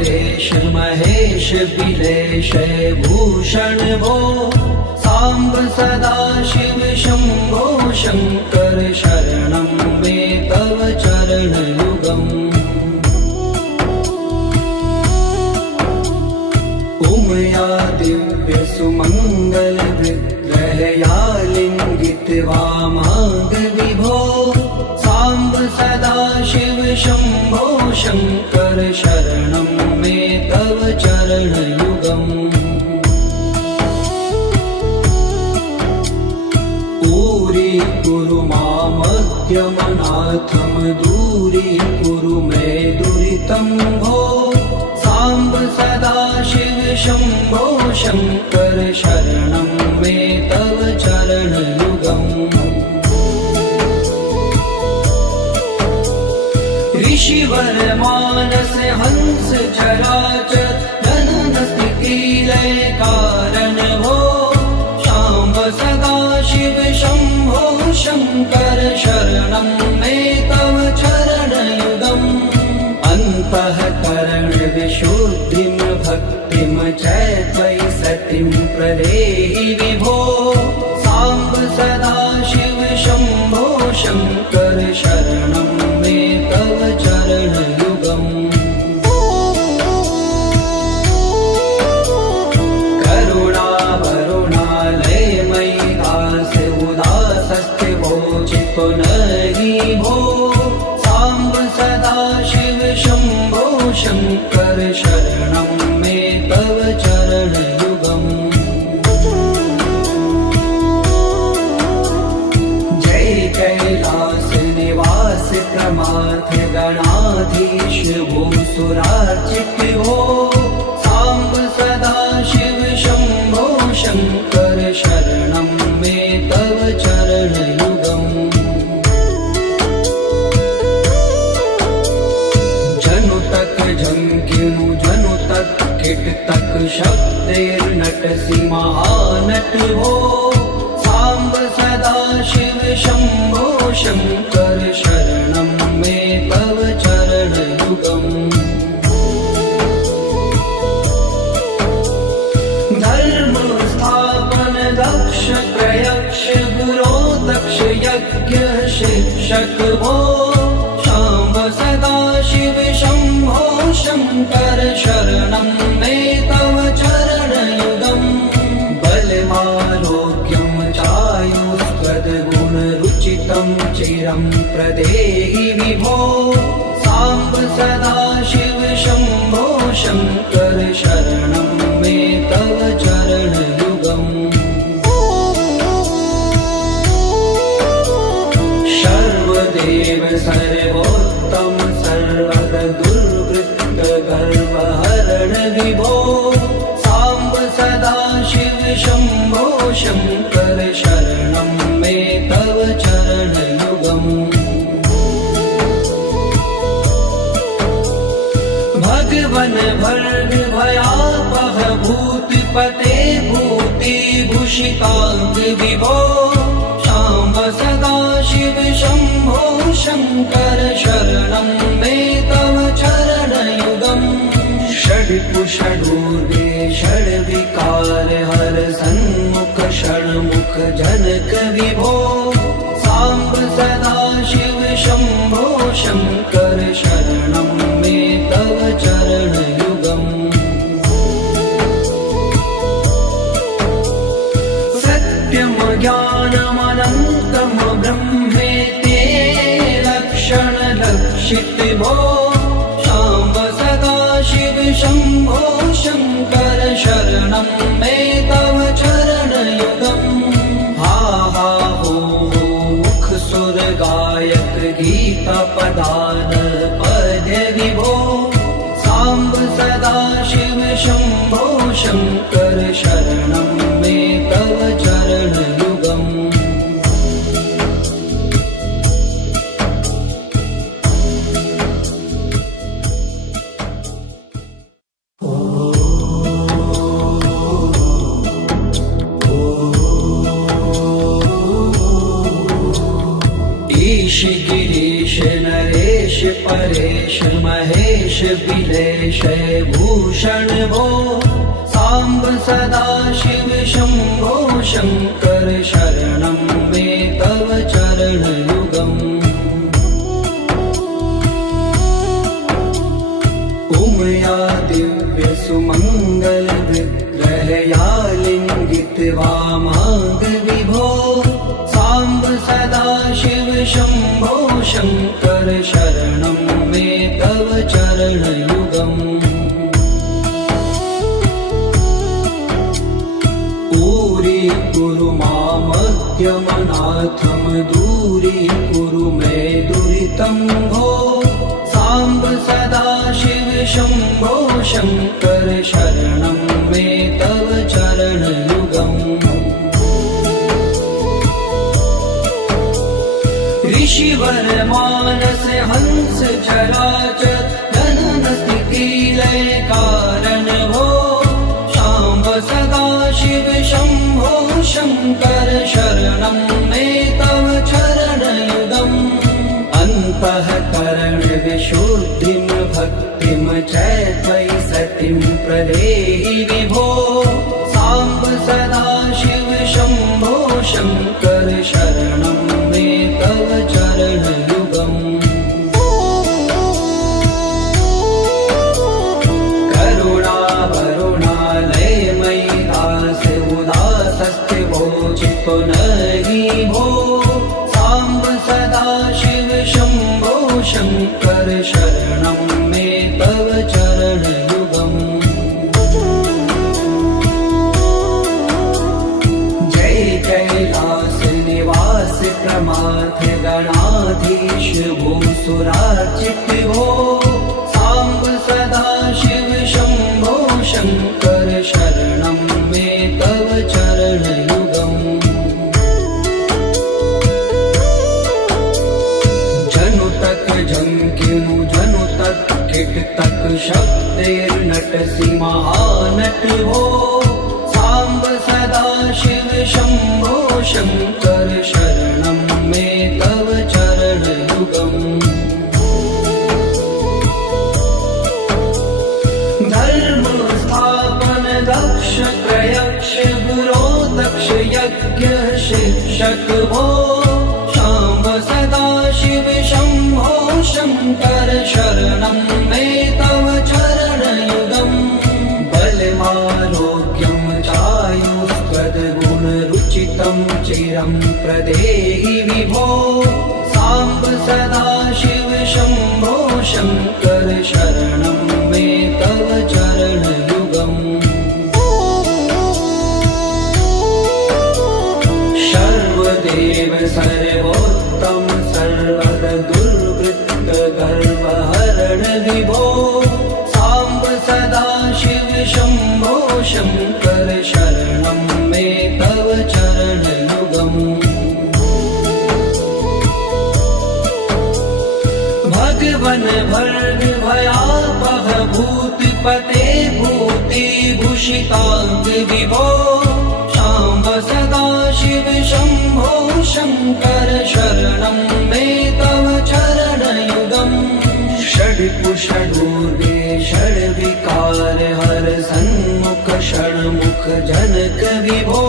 परेश महेश बिलेश भूषण भो सांब सदा शिव शंभो शंकर शरणं मे तव चरण युगम् उमया दिव्य सुमंगल विग्रहया लिंगित वामांग विभो सांब सदा शिव शंभो शंकर शरणं मे तव चरण युगम् कुरु मामद्यमनाथं दूरीकुरु मे दुरितं भो सांब सदा शिव शंभो शंकर शरणं मे तव चरण युगम् ऋषिवर मानस हंस चराचर जनन स्थिति लय कारण भो सांब सदा शिव शंभो शंकर शरणं मे तव चरण युगम् अन्तःकरण विशुद्धिं भक्तिं च त्वयि सतिं प्रदेहि विभो सांब सदा शिव शंभो शंकर शरणं मे तव चरण युगम् नहि भो सांब सदा शिव शंभो शंकर शरणं मे तव चरण युगम् जय कैलास निवास प्रमाथ गणाधीश भूसुरार्चित भो सांब सदा शिव शंभो शंकर शरणं मे तव चरण युगम् झंकिनु जनु तक किट तक शब्देर्नटसि महानट भो सांब सदा शिव शंभो शंकर शरणं मे तव चरण युगम् धर्म स्थापन दक्ष प्रयक्ष गुरो दक्ष यज्ञ शिक्षक भो सांब सदा शिव शंभो शंकर शरणं मे तव चरण युगम् बलमारोग्यं चायुस्त्वद्गुणरुचितं चिरं प्रदेहि विभो सांब सदा शिव शंभो शंकर शरणं मे तव चरण युगम् सर्वदेव सर्वोत्तम सर्वद दुर्वृत्त गर्वहरण विभो सांब सदा शिव शंभो शंकर शरणं मे तव चरण युगम् भगवन भर्ग भयापह भूतिपते भूति भूषितांग विभो सांब सदा शिव शंभो शंकर शरणं मे तव चरण युगम् षड्कुषडूर्वे षड्विकार हर सन्मुख षण्मुख जनक विभो सांब सदा शिव शंभो शंकर शरणं मे तव चरण युगम् सत्यम ज्ञानमनन्तं ब्रह्मेति लक्षण लक्षित भो सांब सदा शिव शंभो शंकर शरणं मे तव चरण युगम् हा हा हो मुख सुर गायक गीता पदान पद्य विभो सांब सदा शिव शंभो शंकर शरणं मे तव चरण युगम् परेश महेश बिलेश भूषण भो सांब सदा शिव शंभो शंकर शरणं मे तव चरणयुगम् उमया दिव्य सुमंगल विग्रहया लिंगित वामांग विभो सांब सदा शिव शंभो शंकर शरणं मे तव चरणयुगम् दूरी मामद्यमनाथम दूरी कुरु मे दुरितं भो सांब सदा शिव शंभो शंकर शरणं मे तव चरणयुगम् ऋषिवर मानस हंस चराचर जनन स्थिति लय कारण भो सांब सदा शिव शंभो शंकर शरणं मे तव चरणयुगम् अन्तःकरण विशुद्धिं भक्तिं च त्वयि सतिं प्रदेहि विभो सांब सदा शिव शंभो शंकर शरणं मे तव चरणयुगम् चित्तो नहि भो सांब सदा शिव शंभो शंकर शरणं मे तव चरणयुगम् जय कैलास निवास प्रमाथ गणाधीश भूसुरार्चित भो सांब सदा शिव शंभो शंकर शरणं मे तव चरणयुगम् जंकिनु जनु तक किट तक शब्देर्नटसि महानट हो सांब सदा शिव शंभो शंकर शरणं मे तव चरणयुगम् धर्म स्थापन दक्ष त्रयक्ष गुरो दक्ष यज्ञ शिक्षक हो सांब सदा शिव शंभो शंकर शरणं मे तव चरणयुगम् बलमारोग्यं चायुस्त्वद्गुणरुचितं चिरं प्रदेहि विभो सांब सदा शिव शंभो शंकर शरणं मे तव चरणयुगम् सर्वदेव सर्वोत्तम सर्वर दुर्वृत्त गर्वहरण विभो सांब सदा शिव शंभो शंकर शरणं मे तव चरणयुगम् भगवन भर्ग भयापह भूतिपते भूति भूषितांग विभो सांब सदा शिव शंभो शंकर शरणं मे तव चरणयुगम् षड्कुषडूर्वे षड्विकार हर सन्मुख षण्मुख जनक विभो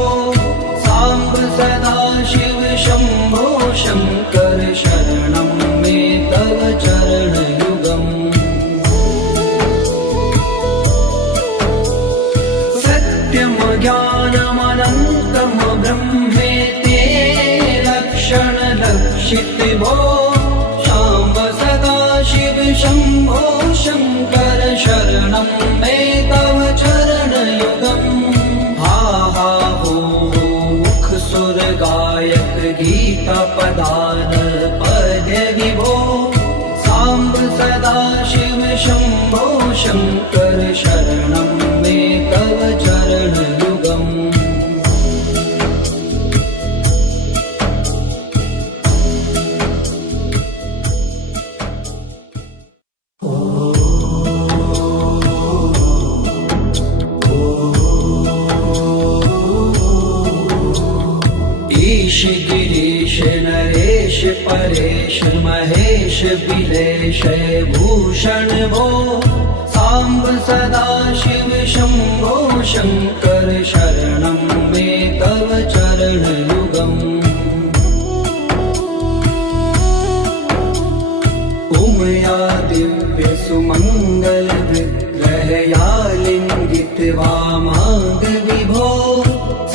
सांब सदा शिव शंभो शंकर शरणं मे तव चरणयुगम् सत्यम ज्ञानमनन्तं ब्रह्मेते लक्षण लक्षित भो सांब सदा शिव शंभो शंकर शरणं मे तव चरणयुगम् हा हा हो मुख सुर गायक गीता पदान पद्य विभो सांब सदा शिव शंभो शंकर शरणं मे तव चरणयुगम् ईश गिरीश नरेश देश परेश महेश बिलेश भूषण भो सांब सदा शिव शंभो शंकर शरणं मे तव चरण युगम् उमया दिव्य सुमंगल विग्रहया लिंगित वामांग विभो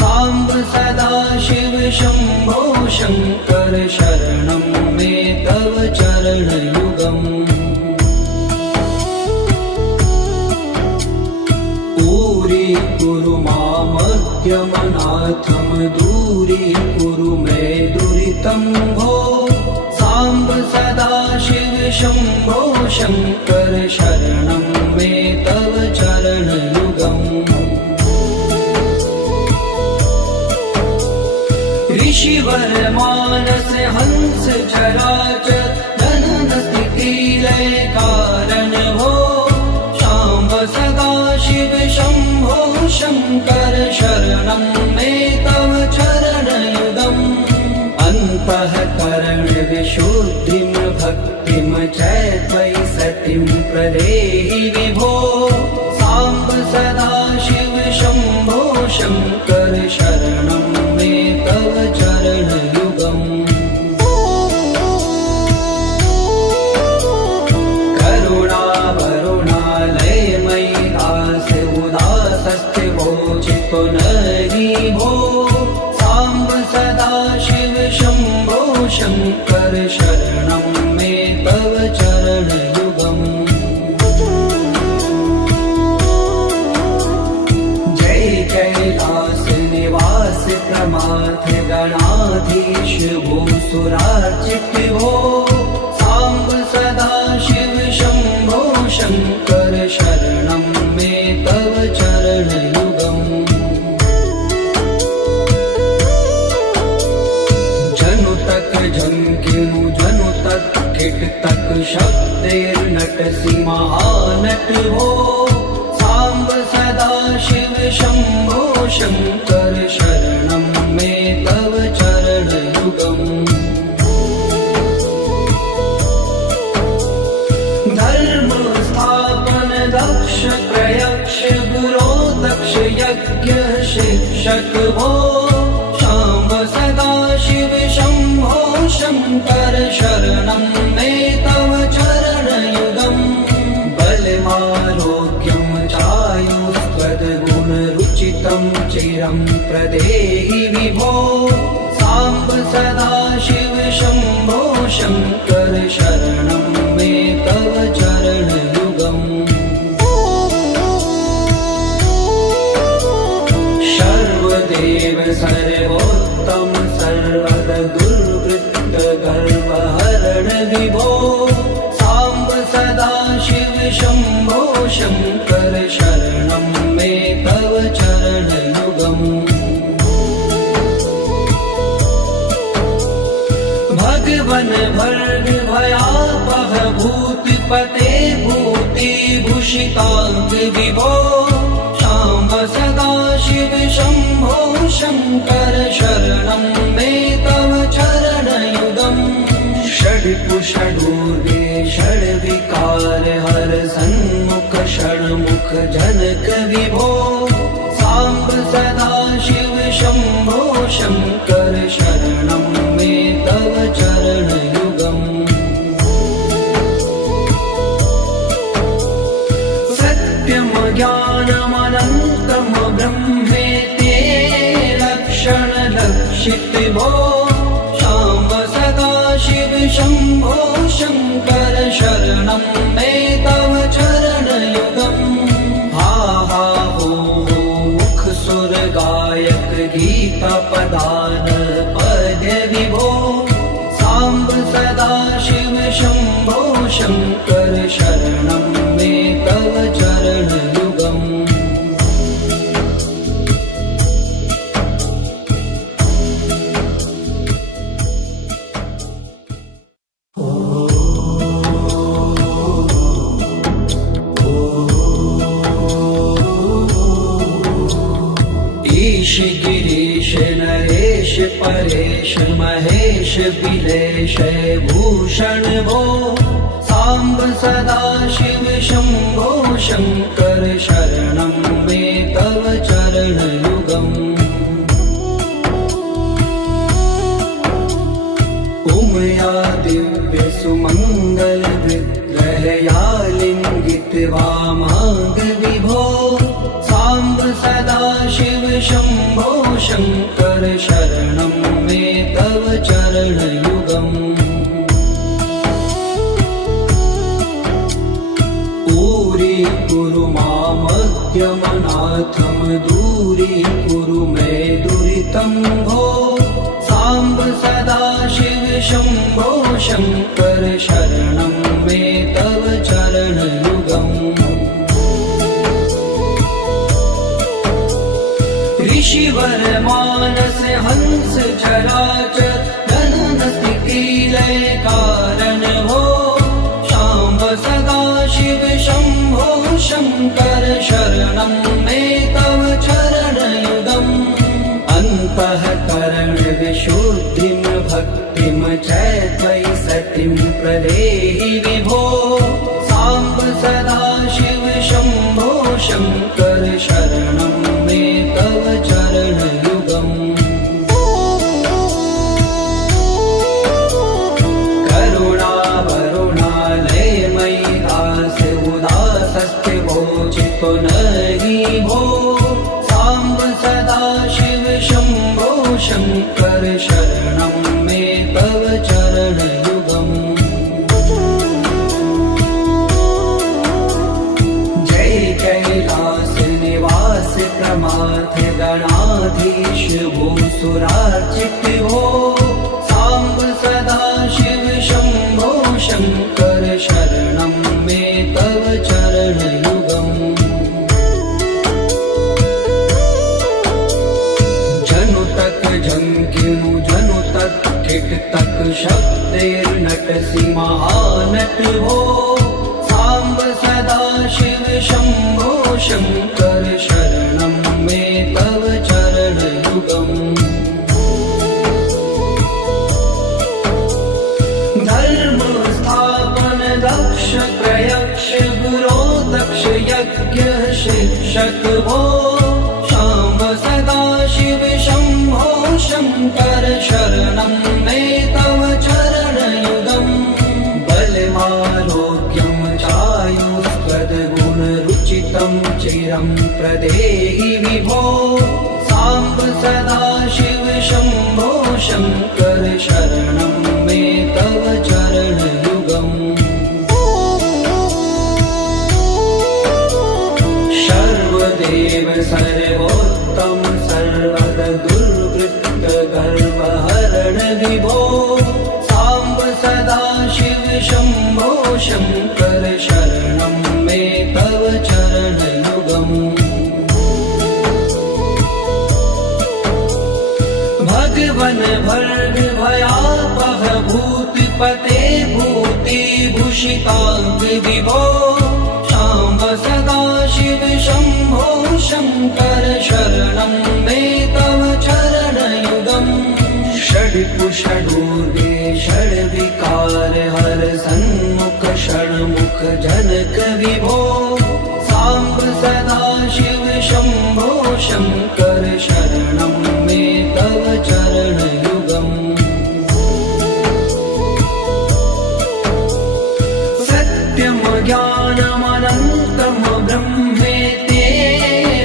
सांब सदा शिव शंभो शंकर शरणं मे तव चरण युगम् पूरी कुरु मामग्यमनाथम दूरी कुरु मे दुरितं भो सांब सदा शिव शंभो शंकर शरणं मे तव चरण युगम् ऋषिवर मानस हंस चराचर जनन स्थिति लय कारण भो शाम्ब सदा शिव शंभो शंकर शरणं मे तव चरण युगम् अन्तःकरण विशुद्धिं भक्तिं च त्वयि सतिं प्रदेहि विभो सांब सदा शिव शंभो शंकर शरणं मे तव चरण युगम् करुणा वरुणालय मयि दास उदासस्थिवोचितो नरि भो सांब सदा शिव शंभो शंकर शरणं मे तव चरण युगम् जय कैलास निवास प्रमाथ गणाधीश भूसुरार्चित भो सांब सदा शिव शंभो शंकर शरणं मे तव चरण युगम् जनु तक झंकिनु जनु तक किट तक शब्देर्नटसि महानट भो सांब सदा शिव शंभो शंकर शरणं मे तव चरण युगम् धर्म स्थापन दक्ष प्रयक्ष गुरो दक्ष यज्ञ शिक्षक भो शाम्ब सदा शिव शंभो शंकर शरणं मे तव चरण युगम् बलमारोग्यं चायुस्त्वद्गुणरुचितं चिरं प्रदेहि विभो सांब सदा शिव शंभो शंकर शरणं मे तव चरण युगम् सर्वदेव सर्वोत्तम सर्वद दुर्वृत्त गर्वहरण विभो सांब सदा शिव शंभो शंकर शरणं मे तव चरण युगम् भगवन भर्ग भयापह भूतिपते भूति भूषितांग विभो शाम्ब सदा शिव शंभो शंकर शरणं मे तव चरण युगम् षड्कुषडूर्वे षड्विकार हर सन्मुख षण्मुख जनक विभो सांब सदा शिव शंभो शंकर शरणं मे तव चरण युगम् सत्यम ज्ञानमनन्तं ब्रह्मेति लक्षण लक्षित भो शाम्ब सदा शिव शंभो शंकर शरणं मे तव चरण युगम् हा हा हो मुख सुर गायक गीता पदान पद्य विभो सांब सदा शिव शंभो शंकर शरणं मे तव चरण युगम् गिरीश गिरीश नरेश परेश महेश बिलेश भूषण भो सांब सदा शिव शंभो शंकर शरणं मे तव चरणयुगम् उमया दिव्य सुमंगल विग्रहया लिंगित वामांग विभो सांब सदा शिव शंभो शंकर शरणं मे तव चरणयुगम् कुरु मामद्यमनाथं दूरीकुरु मे दुरितं भो सांब सदा शिव शंभो शंकर शरणं मे तव चरणयुगम् ऋषिवर मानस हंस चराचर जनन स्थिति लय कारण भो सांब सदा शिव शंभो शंकर शरणं मे तव चरणयुगम् अन्तःकरण विशुद्धिं भक्तिं च त्वयि सतिं प्रदेहि विभो सांब सदा शिव शंभो शंकर शरणं मे तव चरणयुगम् चितो नहि भो सांब सदा शिव शंभो शंकर शरणं मे तव चरणयुगम् जय कैलास निवास प्रमाथ गणाधीश भूसुरार्चित भो सांब सदा शिव शंभो शंकर शरणं मे तव चरणयुगम् झंकिनु जनु तक किट तक शब्देर्नटसि महानट भो सांब सदा शिव शंभो शंकर शरणं मे तव चरणयुगम् धर्म स्थापन दक्ष प्रयक्ष गुरो दक्ष यज्ञ शिक्षक भो सांब सदा शिव शंभो शंकर शरणं मे तव चरणयुगम् बलमारोग्यं चायुस्त्वद्गुणरुचितं चिरं प्रदेहि विभो सांब सदा शिव शंभो शंकर शरणं मे तव चरणयुगम् सर्वदेव सर्वोत्तम सर्वद दुर्वृत्त गर्वहरण विभो सांब सदा शिव शंभो शंकर शरणं मे तव चरणयुगम् भगवन भर्ग भयापह भूतिपते भूतिभूषितांग विभो सांब सदा शिव शंभो शंकर शरणं मे तव चरणयुगम् षड्कुषडूर्वे षड्विकार हर सन्मुख षण्मुख जनक विभो सांब सदा शिव शंभो शंकर शरणं मे तव चरणयुगम् सत्यम ज्ञानमनन्तं ब्रह्मेते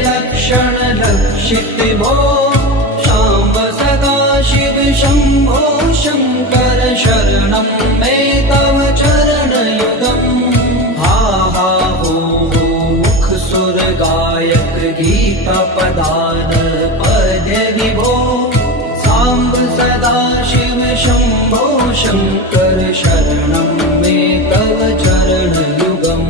लक्षण लक्षित भो सांब सदा शिव शंभो शंकर शरणं मे तव चरणयुगम् हा हा हो मुख सुर गायक गीता पदान पद्य विभो सांब सदा शिव शंभो शंकर शरणं मे तव चरणयुगम्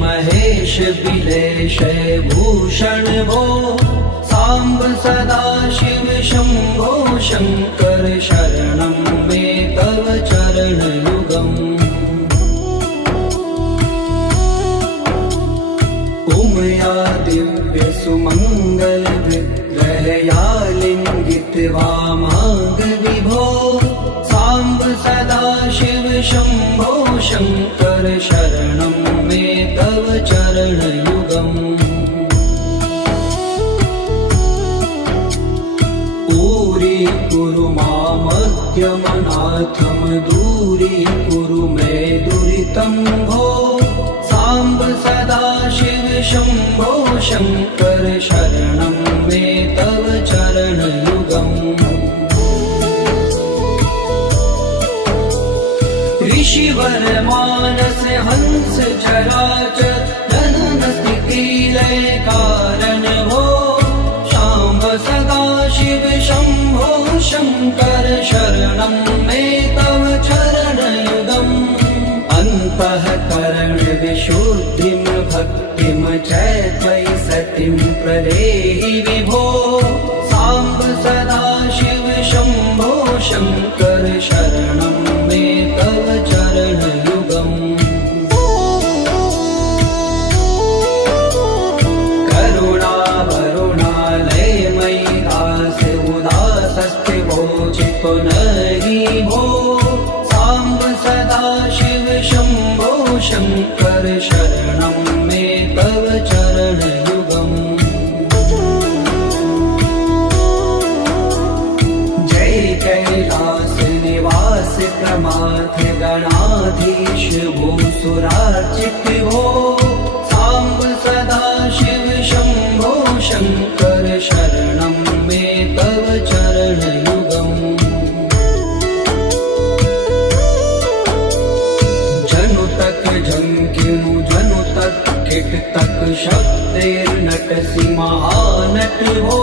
महेश बिलेश भूषण भो सांब सदा शिव शंभो शंकर शरणं मे तव चरण युगम् उमया दिव्य सुमंगल विग्रहया लिंगित वामांग विभो सांब सदा शिव शंभो शंकर शरणं मे तव चरण युगम् पूरी कुरु मामद्यमनाथम दूरी कुरु मे दुरितं भो सांब सदा शिव शंभो शंकर शरणं मे तव चरण युगम् ऋषिवर मानस हंस चराचर जनन स्थिति लय कारण भो शाम्ब सदा शिव शंभो शंकर शरणं मे तव चरण युगम् अन्तःकरण विशुद्धिं भक्तिं च त्वयि सतिं प्रदेहि विभो सांब सदा शिव शंभो शंकर शरणं मे तव चरण युगम् करुणा वरुणालय मयि दास उदासस्थिवो चित्तो नहि भो सांब सदा शिव शंभो शंकर शरणं मे तव चरण युगम् जय कैलास निवास प्रमाथ गणाधीश भूसुरार्चित भो सांब सदा शिव शंभो शंकर शरणं मे तव चरण युगम् जनु तक झंकिनु जनु तक किट तक शब्दैर्नटसि महानट भो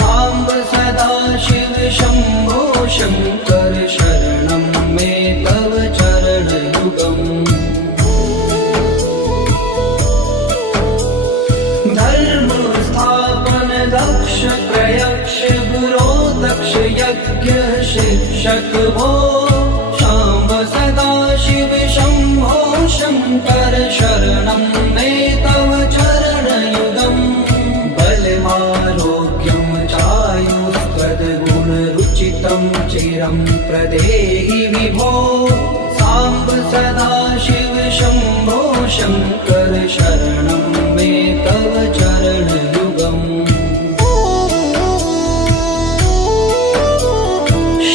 सांब सदा शिव शंभो शंकर शरणं मे तव चरण युगम् धर्म स्थापन दक्ष प्रयक्ष गुरो दक्ष यज्ञ शिक्षक भो शाम्ब सदा शिव शंभो शंकर शरणं मे तव चरण युगम् बलमारोग्यं चायुस्त्वद्गुणरुचितं चिरं प्रदेहि विभो सांब सदा शिव शंभो शंकर शरणं मे तव चरण युगम्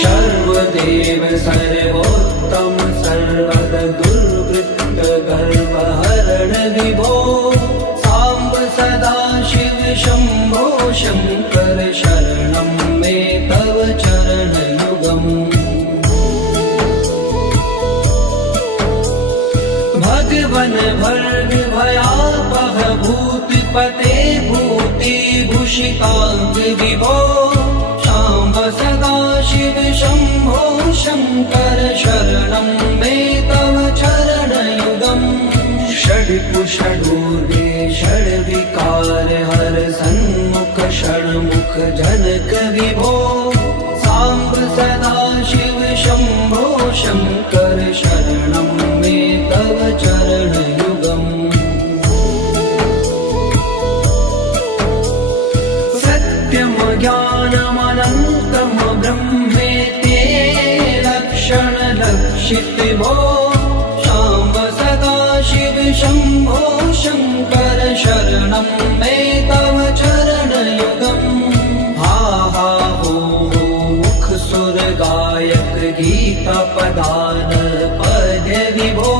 सर्वदेव सर्वोत्तम सर्वद दुर्वृत्त गर्वहरण विभो सांब सदा शिव शंभो शंकर शरणं मे तव चरण युगम् भगवन भर्ग भयापह भूतिपते भूति भूषितांग विभो शाम्ब सदा शिव शंभो शंकर शरणं मे तव चरण युगम् षड्कुषडूर्वे षड्विकार हर सन्मुख षण्मुख जनक विभो सांब सदा शिव शंभो शंकर शरणं मे तव चरण युगम् सत्यम ज्ञानमनन्तं ब्रह्मेति लक्षण लक्षित भो शाम्ब सदा शिव शंभो शंकर शरणं मे तव चरण युगम् हा हा हो मुख सुर गायक गीता पदान पद्य विभो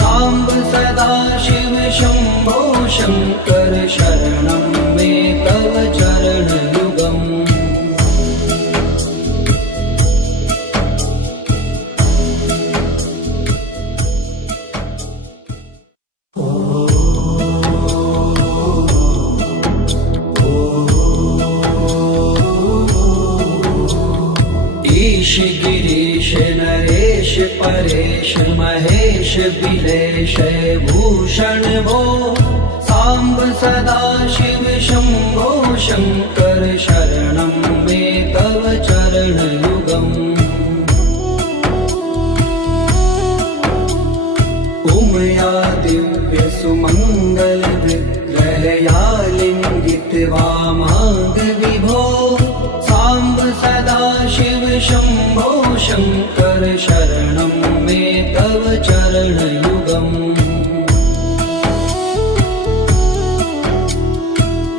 सांब सदा शिव शंभो शंकर शरणं मे तव चरण युगम् ईश गिरीश नरेश परेश महेश बिलेश भूषण भूषण भो साम्ब सदाशिव शम्भो शङ्कर शरणं मे तव चरणयुगम् उमया दिव्य सुमङ्गल विग्रहया लिङ्गित्वा माग विभो साम्ब सदाशिव शम्भो शङ्कर शरणं मे तव चरणयुगम्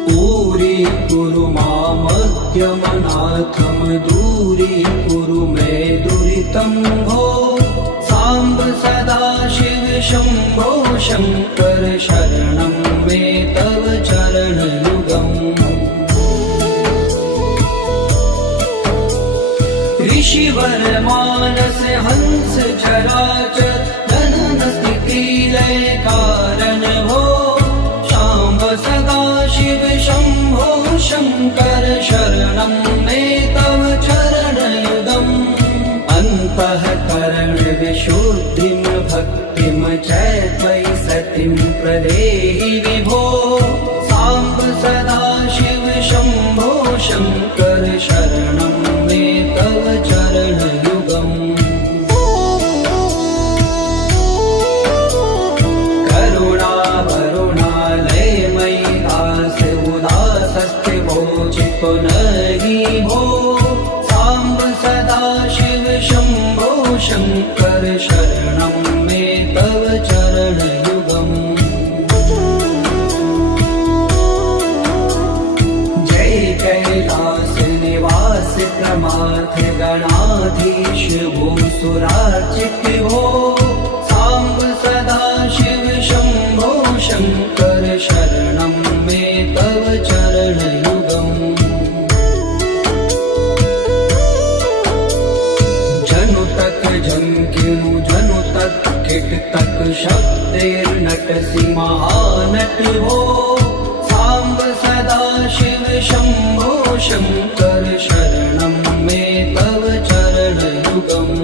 दूरी मामद्यमनाथं दूरीकुरु मे दुरितं भो साम्ब सदाशिव शम्भो शङ्कर शरणं मे तव चरणयुगम् ऋषिवर मानस हंस चराचर जनन स्थिति लय कारण भो शाम्ब सदाशिव शम्भो शङ्कर शरणं मे तव चरणयुगम् अन्तःकरण विशुद्धिं भक्तिं च त्वयि सतिं प्रदेहि विभो साम्ब सदाशिव शम्भो शङ्कर शरणं मे तव चरणयुगम् पुनरि भो साम्ब सदाशिव शम्भो शङ्कर शरणं मे तव चरणयुगम् जय कैलास निवास प्रमाथ गणाधीश भूसुरार्चित भो साम्ब सदाशिव शम्भो शङ्कर शरणं मे तव चरणयुगम् झंकिनु जनु तक किट तक शब्देर्नटसि महानट हो साम्ब सदाशिव शम्भो शङ्कर शरणं मे तव चरणयुगम्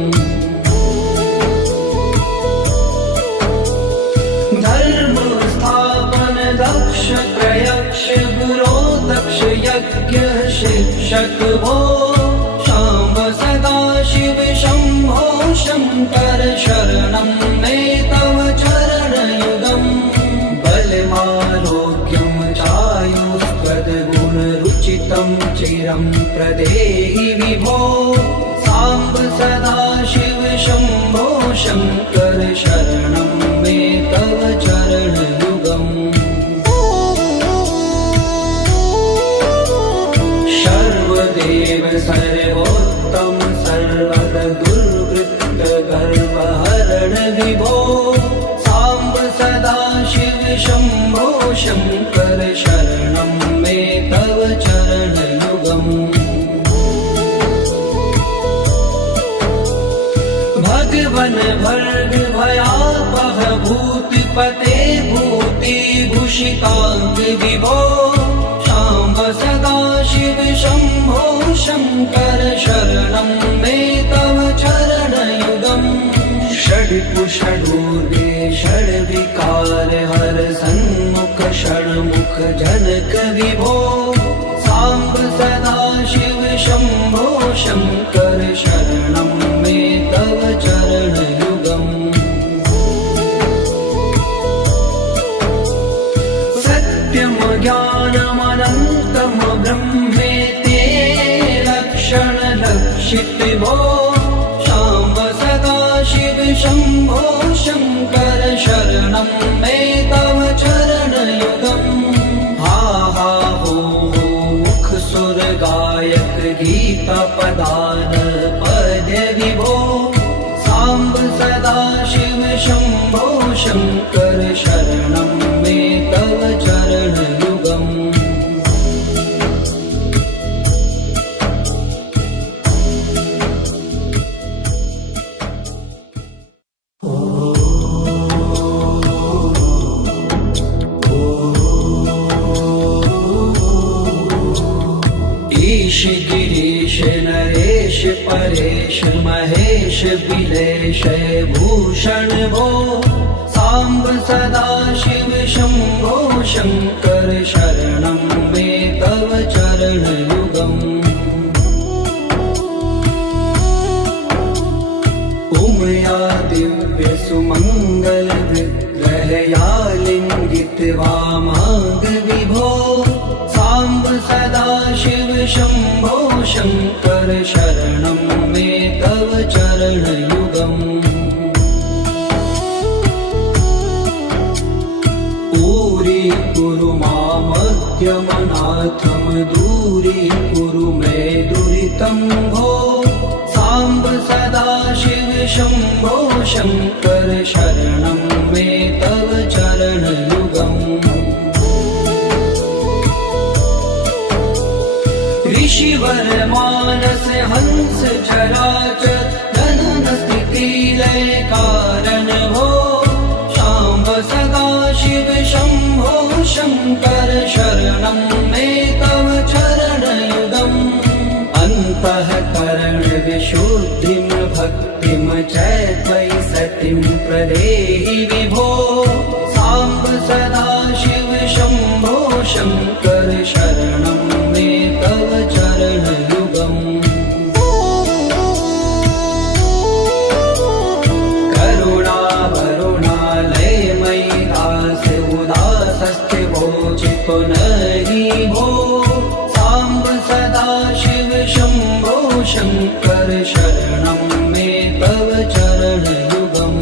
धर्म स्थापन दक्ष प्रयक्ष गुरो दक्ष यज्ञ शिक्षक भो शाम्ब सदाशिव शम्भो शङ्कर शरणं मे तव चरणयुगम् बलमारोग्यं चायुस्त्वद्गुणरुचितं चिरं प्रदेहि विभो साम्ब सदाशिव शम्भो शङ्कर शरणं मे तव चरणयुगम् सर्वदेव सर्वोत्तम सर्वद दुर्वृत्त गर्वहरण विभो साम्ब सदाशिव शम्भो शङ्कर शरणं मे तव चरणयुगम् भगवन् भर्ग भयापह भूतिपते भूतिभूषिताङ्ग विभो साम्ब सदाशिव शम्भो शङ्कर शरणं मे तव चरणयुगम् षड्पुषडूर्वे षड्विकार हर सन्मुख षण्मुख जनक विभो साम्ब सदाशिव शम्भो शङ्कर शरणं मे तव चरणयुगम् सत्यं ज्ञानमनन्तं ब्रह्मेति लक्षणलक्षित भो शाम्ब सदाशिव शम्भो शङ्कर शरणं मे तव चरणयुगम् हा हा हो मुख सुर गायक गीता पदान पद्य विभो साम्ब सदाशिव शम्भो शङ्कर शरणं मे तव चरणयुगम् ईश गिरीश नरेश परेश महेश बिलेश भूषण भो साम्ब सदा शिव शम्भो शङ्कर शरणं मे तव चरणयुगम् उमया दिव्य सुमङ्गल विग्रहया लिङ्गित वामाङ्ग विभो साम्ब सदा शिव शम्भो शङ्कर शरणं मे तव चरणयुगम् कुरु मामद्यमनाथं दूरीकुरु मे दुरितं भो साम्ब सदा शिव शम्भो शङ्कर शरणं मे तव चरणयुगम् ऋषिवर मानस हंस चराचर जनन स्थिति लय कारण भो शाम्ब सदा शिव शम्भो शङ्कर शरणं मे तव चरणयुगम् अन्तःकरण विशुद्धिं भक्तिं च त्वयि सतिं प्रदेहि विभो साम्ब सदा शिव शम्भो शङ्कर शरणं मे तव चरणयुगम् पुनरि भो साम्ब सदा शिव शम्भो शङ्कर शरणं मे तव चरणयुगम्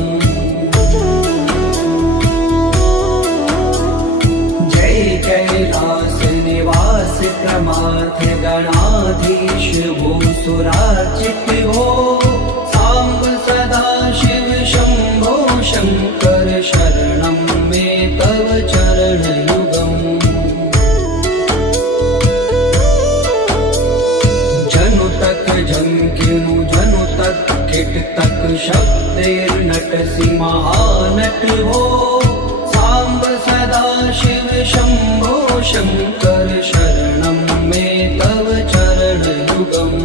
जय कैलास निवास प्रमाथ गणाधीश भूसुरार्चित भो साम्ब सदा शिव शम्भो शङ्कर शरणं मे तव चरणयुगम् जंकिनु जनु तक किट तक शब्दैर्नटसि महानट हो साम्ब सदा शिव शम्भो शङ्कर शरणं मे तव चरणयुगम्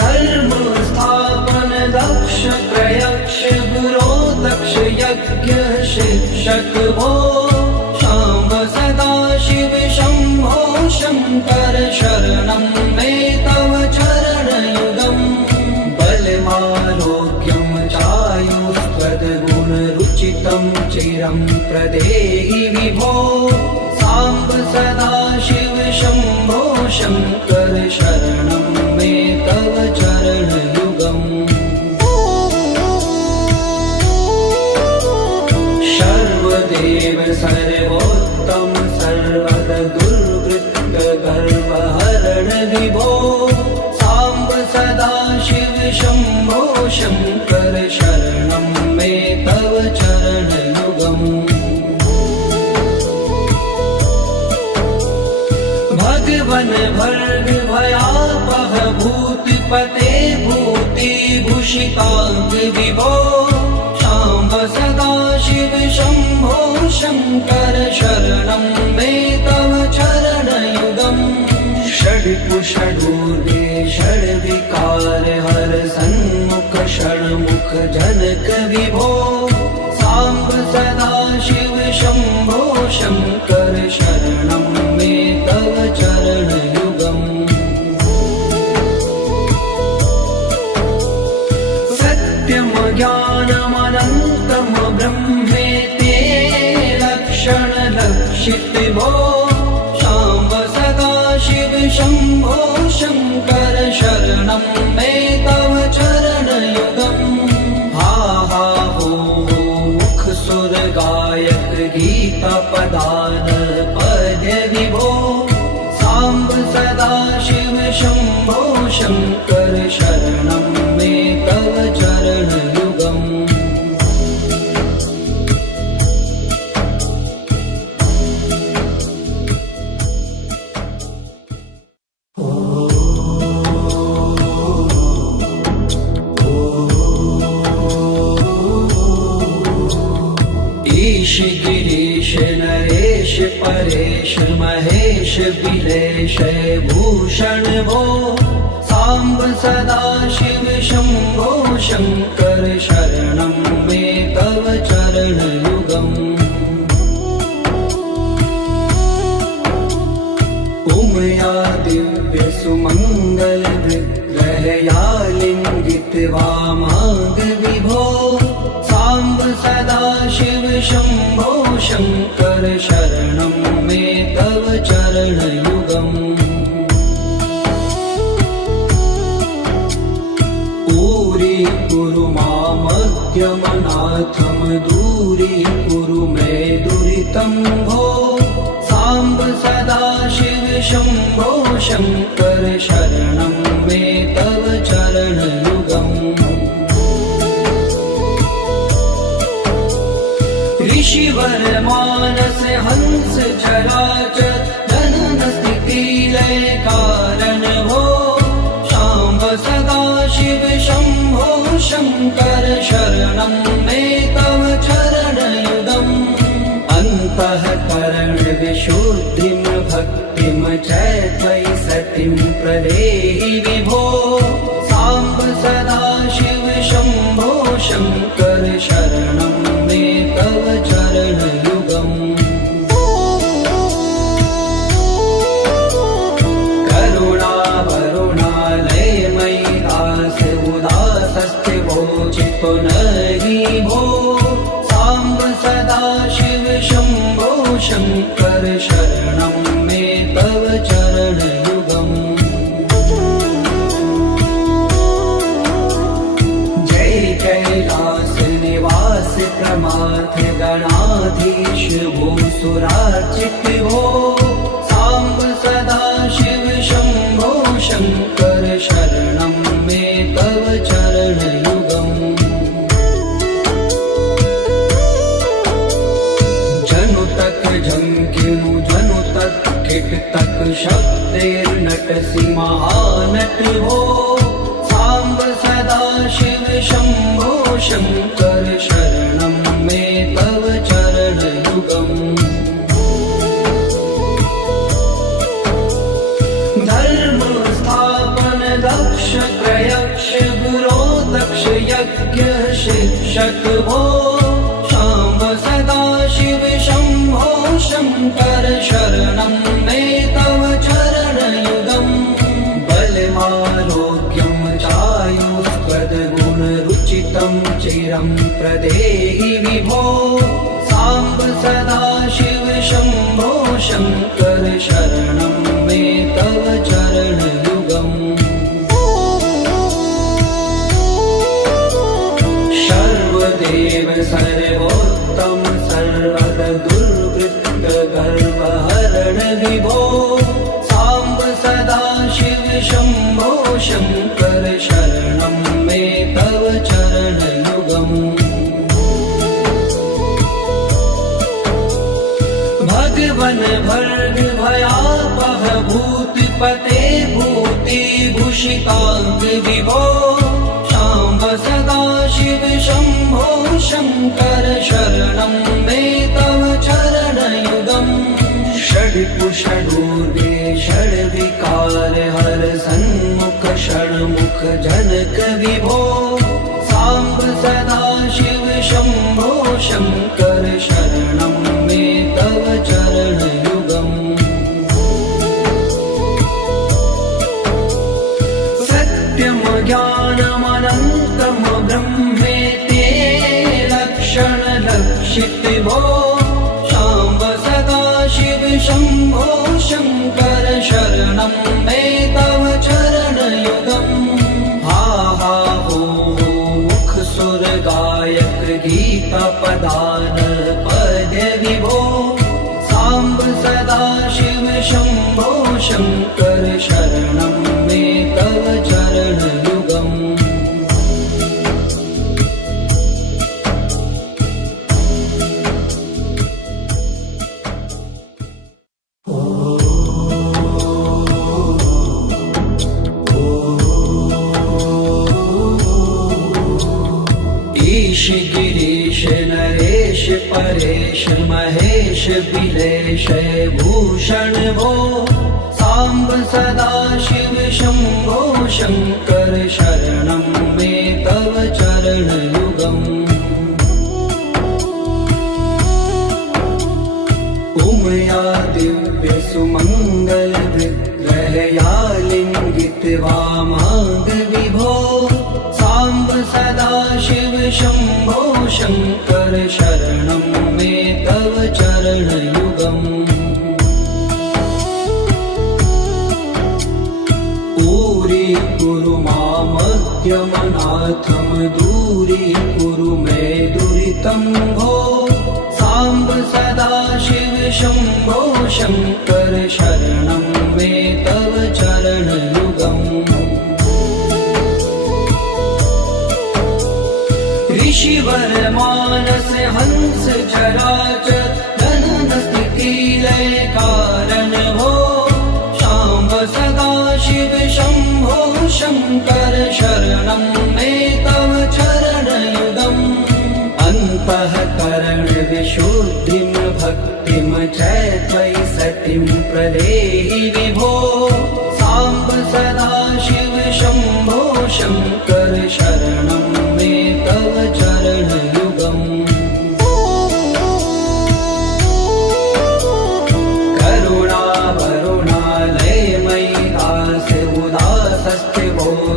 धर्म स्थापन दक्ष प्रयक्ष गुरो दक्ष यज्ञ शिक्षक भो शाम्ब सदा शिव शम्भो शङ्कर शरणं मे तव चरणयुगम् बलमारोग्यं चायुस्त्वद्गुणरुचितं चिरं प्रदेहि विभो साम्ब सदा शिव शम्भो शङ्कर शरणं मे तव चरणयुगम् सर्वदेव सर्वोत्तम सर्वद दुर्वृत्त गर्वहरण विभो साम्ब सदा शिव शम्भो शङ्कर शरणं मे तव चरणयुगम् भगवन् भर्ग भयापह भूतिपते भूतिभूषिताङ्ग विभो साम्ब सदा शिव शम्भो शङ्कर शरणं मे तव चरणयुगम् षड्कुषडूर्वे षड्विकार हर सन्मुख षण्मुख जनक विभो साम्ब सदा शिव शम्भो शङ्कर शरणं मे तव चरणयुगम् सत्यं ज्ञानमनन्तं ब्रह्मेति लक्षण लक्षित भो शाम्ब सदा शिव शम्भो शङ्कर शरणं मे तव चरणयुगम् हा हा हो मुख सुर गायक गीता पदान पद्य विभो साम्ब सदा शिव शम्भो शङ्कर शरणं मे तव चरणयुगम् ईश गिरीश नरेश परेश महेश बिलेश भूषण भो साम्ब सदा शिव शम्भो शङ्कर शरणं मे तव चरणयुगम् उमया दिव्य सुमङ्गल विग्रहया लिङ्गित वामाङ्ग विभो साम्ब सदा शिव शम्भो शङ्कर शरणं मे तव चरणयुगम् कुरु मामद्यमनाथं दूरीकुरु मे दुरितं भो साम्ब सदा शिव शम्भो शङ्कर शरणं मे तव चरणयुगम् ऋषिवर मानस हंस चराचर जनन स्थिति लय कारण भो शाम्ब सदा शिव शम्भो शङ्कर शरणं मे तव चरणयुगम् अन्तःकरण विशुद्धिं भक्तिं च त्वयि सतिं प्रदेहि विभो साम्ब सदा शिव शम्भो शङ्कर शरणं मे तव चरणयुगम् चितो नहि भो साम्ब सदा शिव शम्भो शङ्कर शरणं मे तव चरणयुगम् जय कैलास निवास प्रमाथ गणाधीश भूसुरार्चित भो साम्ब सदा शिव शम्भो शङ्कर शरणं मे तव चरणयुगम् जनु तक झंकिनु जनु तक किट तक शब्देर्नटसि महानट हो साम्ब सदा शिव शम्भो शङ्कर शरणं मे तव चरणयुगम् धर्म स्थापन दक्ष त्रयक्ष गुरो दक्ष यज्ञ शिक्षक भो शाम्ब सदा शिव शम्भो शङ्कर शरणं मे तव चरणयुगम् बलमारोग्यं चायुष्पदगुणरुचितं चिरं प्रदेहि विभो साम्ब सदा शिव शम्भो शङ्कर शरणं मे तव चरणयुगम् सर्वदेव सर्वोत्तम सर्वद दुर्वृत्त गर्वहरण विभो साम्ब सदा शिव शम्भो शङ्कर शरणं मे तव चरणयुगम् भगवन भर्ग भयापह भूतिपते भूतिभूषिताङ्ग विभो शाम्ब सदा शिव शम्भो शङ्कर शरणं मे तव चरणयुगम् षड्कुषडूर्वे षड्विकार हर सन्मुख षण्मुख जनक विभो साम्ब सदा शिव शम्भो शङ्कर शरणं मे तव चरणयुगम् सत्यं ज्ञानमनन्तं ब्रह्मेति लक्षणलक्षित भो शाम्ब सदा शिव शम्भो शङ्कर शरणं मे तव चरणयुगम् हा हा हो मुख सुर गायक गीता पदान पद विभो साम्ब सदा शिव शम्भो शङ्कर शरणं मे तव चरणयुगम् ईश गिरीश नरेश परेश महेश बिलेश भूषण भो साम्ब सदा शिव शम्भो शङ्कर शरणं मे तव चरणयुगम् उमया दिव्य सुमङ्गल विग्रहया लिङ्गित वामाङ्ग विभो साम्ब सदा शिव शम्भो शङ्कर शरणं मे तव चरणयुगम् कुरु मामद्यमनाथं दूरीकुरु मे दुरितं भो साम्ब सदा शिव शम्भो शङ्कर शरणं मे तव चरणयुगम् ऋषिवर मानस हंस चराचर जनन स्थिति लय कारण भो शाम्ब सदा शिव शम्भो शङ्कर शरणं मे तव चरणयुगम् अन्तःकरण विशुद्धिं भक्तिं च त्वयि सतिं प्रदेहि विभो साम्ब सदा शिव शम्भो शङ्कर शरणं मे तव चरणयुगम्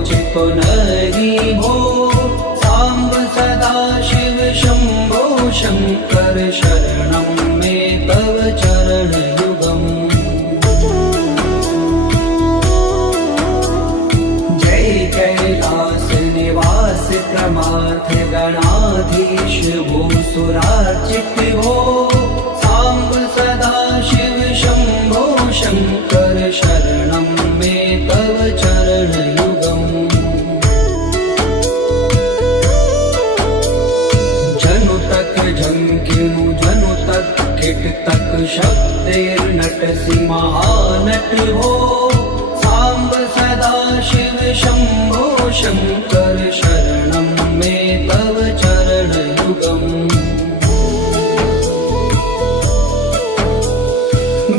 चितो नहि भो साम्ब सदा शिव शम्भो शङ्कर शरणं मे तव चरणयुगम् जय कैलास निवास प्रमाथ गणाधीश भूसुरार्चित भो साम्ब सदा शिव शम्भो शङ्कर शरणं मे तव चरणयुगम् जनु तक झंकिनु जनु तक किट तक शब्देर्नटसि महानट हो साम्ब सदा शिव शम्भो शङ्कर शरणं मे तव चरणयुगम्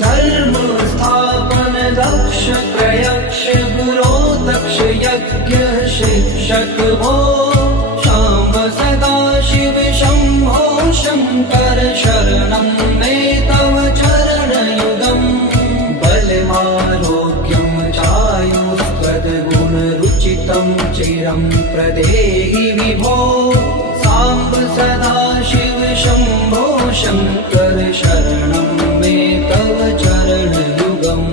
धर्म स्थापन दक्ष प्रयक्ष गुरो दक्ष यज्ञ शिक्षक भो शाम्ब सदा शिव शम्भो शङ्कर शरणं मे तव चरणयुगम् बलमारोग्यं चायुस्त्वद्गुणरुचितं चिरं प्रदेहि विभो साम्ब सदा शिव शम्भो शङ्कर शरणं मे तव चरणयुगम्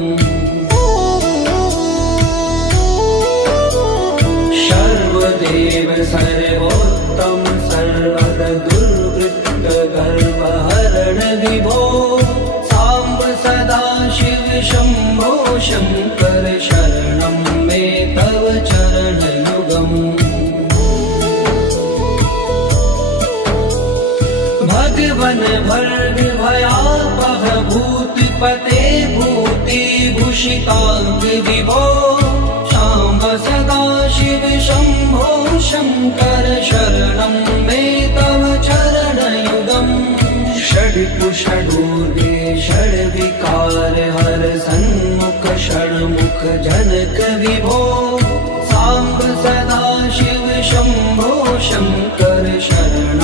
सर्वदेव सर्वोत्तम सर्वद दुर्वृत्त गर्वहरण विभो साम्ब सदा शिव शम्भो शङ्कर शरणं मे तव चरणयुगम् भगवन भर्ग भयापह भूतिपते भूतिभूषिताङ्ग विभो शाम्ब सदा शिव शम्भो शङ्कर शरणं मे तव चरणयुगम् षड्कुषडूर्गे षड्विकार हर सन्मुख षण्मुख जनक विभो साम्ब सदा शिव शम्भो शङ्कर शरणं